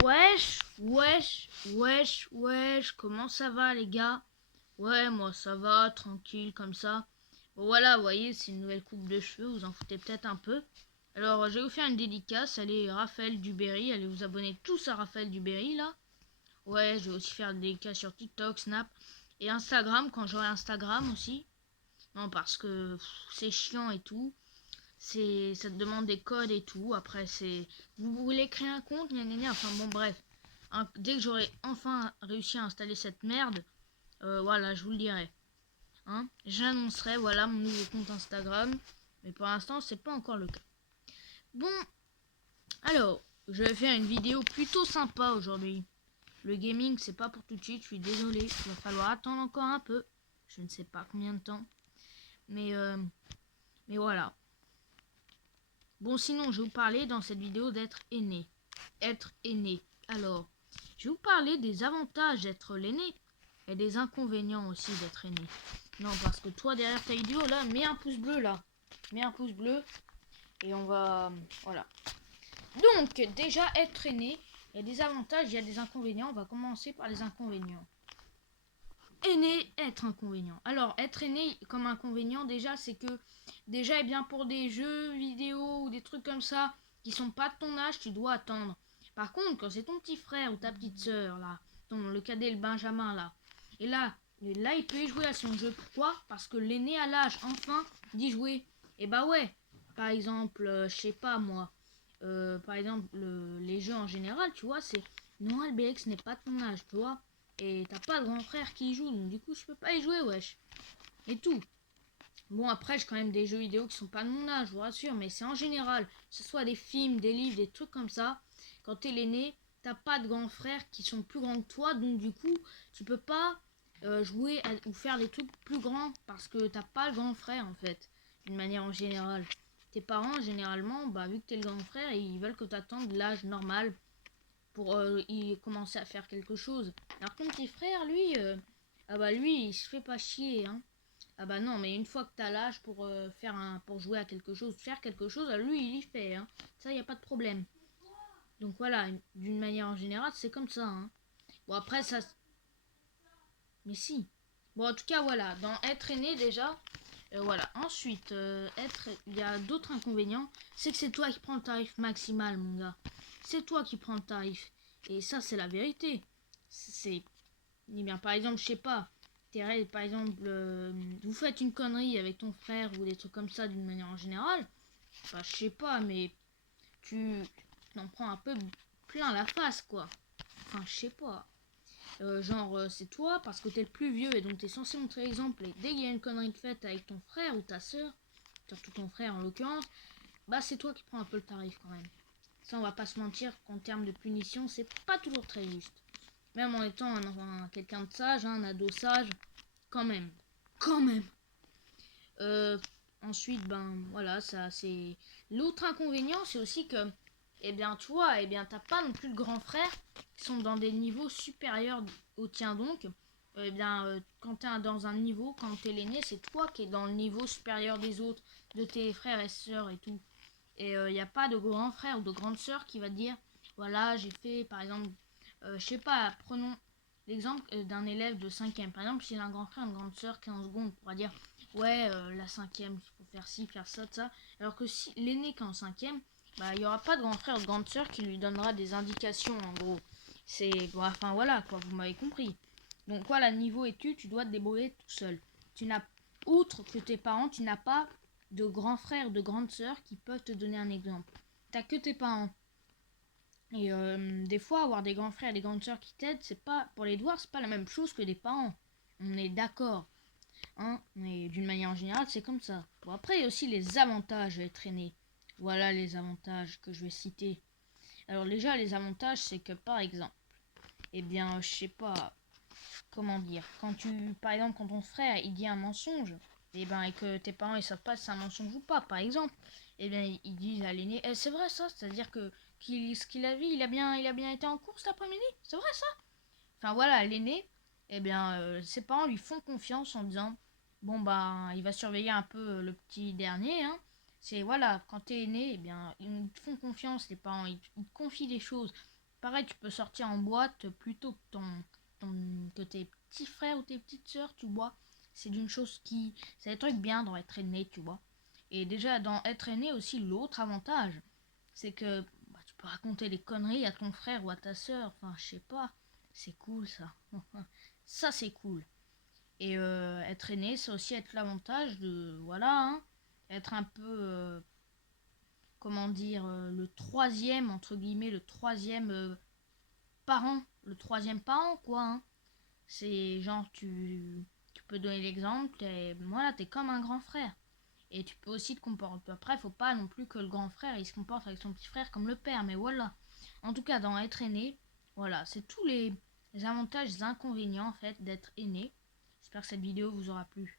Wesh, comment ça va les gars? Ouais, moi ça va, tranquille comme ça. Bon voilà, vous voyez, c'est une nouvelle coupe de cheveux, vous en foutez peut-être un peu. Alors, je vais vous faire une dédicace, allez, Raphaël Duberry, allez vous abonner tous à Raphaël Duberry là. Ouais, je vais aussi faire des dédicaces sur TikTok, Snap et Instagram quand j'aurai Instagram aussi. Non, parce que c'est chiant et tout. Ça te demande des codes et tout. Après, vous voulez créer un compte, enfin bon, bref. Dès que j'aurai enfin réussi à installer cette merde, voilà, je vous le dirai. Hein, j'annoncerai, voilà, mon nouveau compte Instagram. Mais pour l'instant, c'est pas encore le cas. Bon, alors, je vais faire une vidéo plutôt sympa aujourd'hui. Le gaming, c'est pas pour tout de suite, je suis désolé. Il va falloir attendre encore un peu. Je ne sais pas combien de temps. Mais voilà. Bon, sinon, je vais vous parler dans cette vidéo d'être aîné. Être aîné. Alors, je vais vous parler des avantages d'être l'aîné et des inconvénients aussi d'être aîné. Non, parce que toi, derrière ta vidéo, là, mets un pouce bleu, là. Mets un pouce bleu et on va... Voilà. Donc, déjà, être aîné, il y a des avantages, il y a des inconvénients. On va commencer par les inconvénients. Aîné, être inconvénient. Alors, être aîné comme inconvénient, déjà, c'est que, déjà, eh bien, pour des jeux vidéo ou des trucs comme ça, qui sont pas de ton âge, tu dois attendre. Par contre, quand c'est ton petit frère ou ta petite soeur, là, le cadet, le Benjamin, là, et là, il peut y jouer à son jeu. Pourquoi? Parce que l'aîné à l'âge, enfin, d'y jouer. Et bah ouais, par exemple, je sais pas moi, par exemple, les jeux en général, tu vois, c'est non, LBX n'est pas de ton âge, tu vois. Et t'as pas de grand frère qui y joue, donc du coup je peux pas y jouer, wesh. Et tout. Bon, après j'ai quand même des jeux vidéo qui sont pas de mon âge, je vous rassure, mais c'est en général, que ce soit des films, des livres, des trucs comme ça. Quand t'es l'aîné, t'as pas de grands frères qui sont plus grands que toi, donc du coup tu peux pas jouer ou faire des trucs plus grands parce que t'as pas le grand frère en fait, d'une manière en générale. Tes parents généralement, bah vu que t'es le grand frère, ils veulent que t'attendes l'âge normal pour y commencer à faire quelque chose. Alors ton petit frère, lui, ah bah lui, il se fait pas chier, hein. Ah bah non, mais une fois que t'as l'âge pour pour jouer à quelque chose, faire quelque chose, lui, il y fait, hein. Ça, y a pas de problème. Donc voilà, d'une manière en général, c'est comme ça, hein. Bon après ça, mais si. Bon en tout cas voilà, dans être aîné déjà, voilà. Ensuite, il y a d'autres inconvénients, c'est que c'est toi qui prends le tarif maximal, mon gars. C'est toi qui prends le tarif. Et ça, c'est la vérité. C'est, eh bien, par exemple, je sais pas, par exemple, vous faites une connerie avec ton frère ou des trucs comme ça d'une manière en générale, bah, je sais pas, mais tu t'en prends un peu plein la face, quoi. Enfin, je sais pas. C'est toi parce que t'es le plus vieux et donc t'es censé montrer l'exemple. Et dès qu'il y a une connerie de faite avec ton frère ou ta soeur, surtout ton frère en l'occurrence, bah c'est toi qui prends un peu le tarif quand même. Ça, on va pas se mentir qu'en termes de punition, c'est pas toujours très juste. Même en étant quelqu'un de sage, un ado sage, quand même. Quand même. Euh, Ensuite, ben voilà, ça c'est. L'autre inconvénient, c'est aussi que, eh bien, toi, eh bien, t'as pas non plus de grands frères qui sont dans des niveaux supérieurs au tien donc. Quand t'es dans un niveau, quand t'es l'aîné, c'est toi qui es dans le niveau supérieur des autres, de tes frères et sœurs et tout. Et il n'y a pas de grand frère ou de grande sœur qui va te dire, voilà, j'ai fait, par exemple, je sais pas, prenons l'exemple d'un élève de 5e. Par exemple, s'il a un grand frère, une grande sœur qui est en seconde, on pourra dire, ouais, la 5e, il faut faire ci, faire ça, ça. Alors que si l'aîné qui est en 5e, bah, il n'y aura pas de grand frère ou de grande sœur qui lui donnera des indications, en gros. Bon, enfin voilà, quoi, vous m'avez compris. Donc voilà, niveau études, tu dois te débrouiller tout seul. Tu n'as, outre que tes parents, tu n'as pas de grands frères, de grandes sœurs qui peuvent te donner un exemple. T'as que tes parents. Et des fois, avoir des grands frères et des grandes sœurs qui t'aident, c'est pas pour les devoirs, c'est pas la même chose que des parents. On est d'accord, hein. Mais d'une manière générale, c'est comme ça. Bon, après, il y a aussi les avantages à être aîné. Voilà les avantages que je vais citer. Alors déjà, les avantages, c'est que par exemple, eh bien, je sais pas, comment dire, par exemple, quand ton frère il dit un mensonge, et que tes parents ils savent pas si c'est un mensonge ou pas, par exemple, et bien ils disent à l'aîné, c'est vrai ça, c'est-à-dire que ce qu'il a vu, il a bien été en course l'après-midi, c'est vrai ça. Enfin voilà, l'aîné, ses parents lui font confiance en disant, bon bah il va surveiller un peu le petit dernier, hein. C'est voilà, quand t'es aîné, ils te font confiance, les parents, ils te confient des choses pareil, tu peux sortir en boîte plutôt que que tes petits frères ou tes petites sœurs, tu vois. C'est d'une chose qui... C'est des trucs bien dans être aîné, tu vois. Et déjà, dans être aîné aussi, l'autre avantage, c'est que tu peux raconter des conneries à ton frère ou à ta sœur. Enfin, je sais pas. C'est cool, ça. Ça, c'est cool. Et être aîné, c'est aussi être l'avantage de... Voilà, hein, être un peu... comment dire, le troisième, entre guillemets, le troisième parent. Le troisième parent, quoi, hein. C'est genre, tu peux donner l'exemple, voilà, t'es comme un grand frère. Et tu peux aussi te comporter. Après, faut pas non plus que le grand frère il se comporte avec son petit frère comme le père, mais voilà. En tout cas, dans être aîné, voilà, c'est tous les avantages et inconvénients en fait d'être aîné. J'espère que cette vidéo vous aura plu.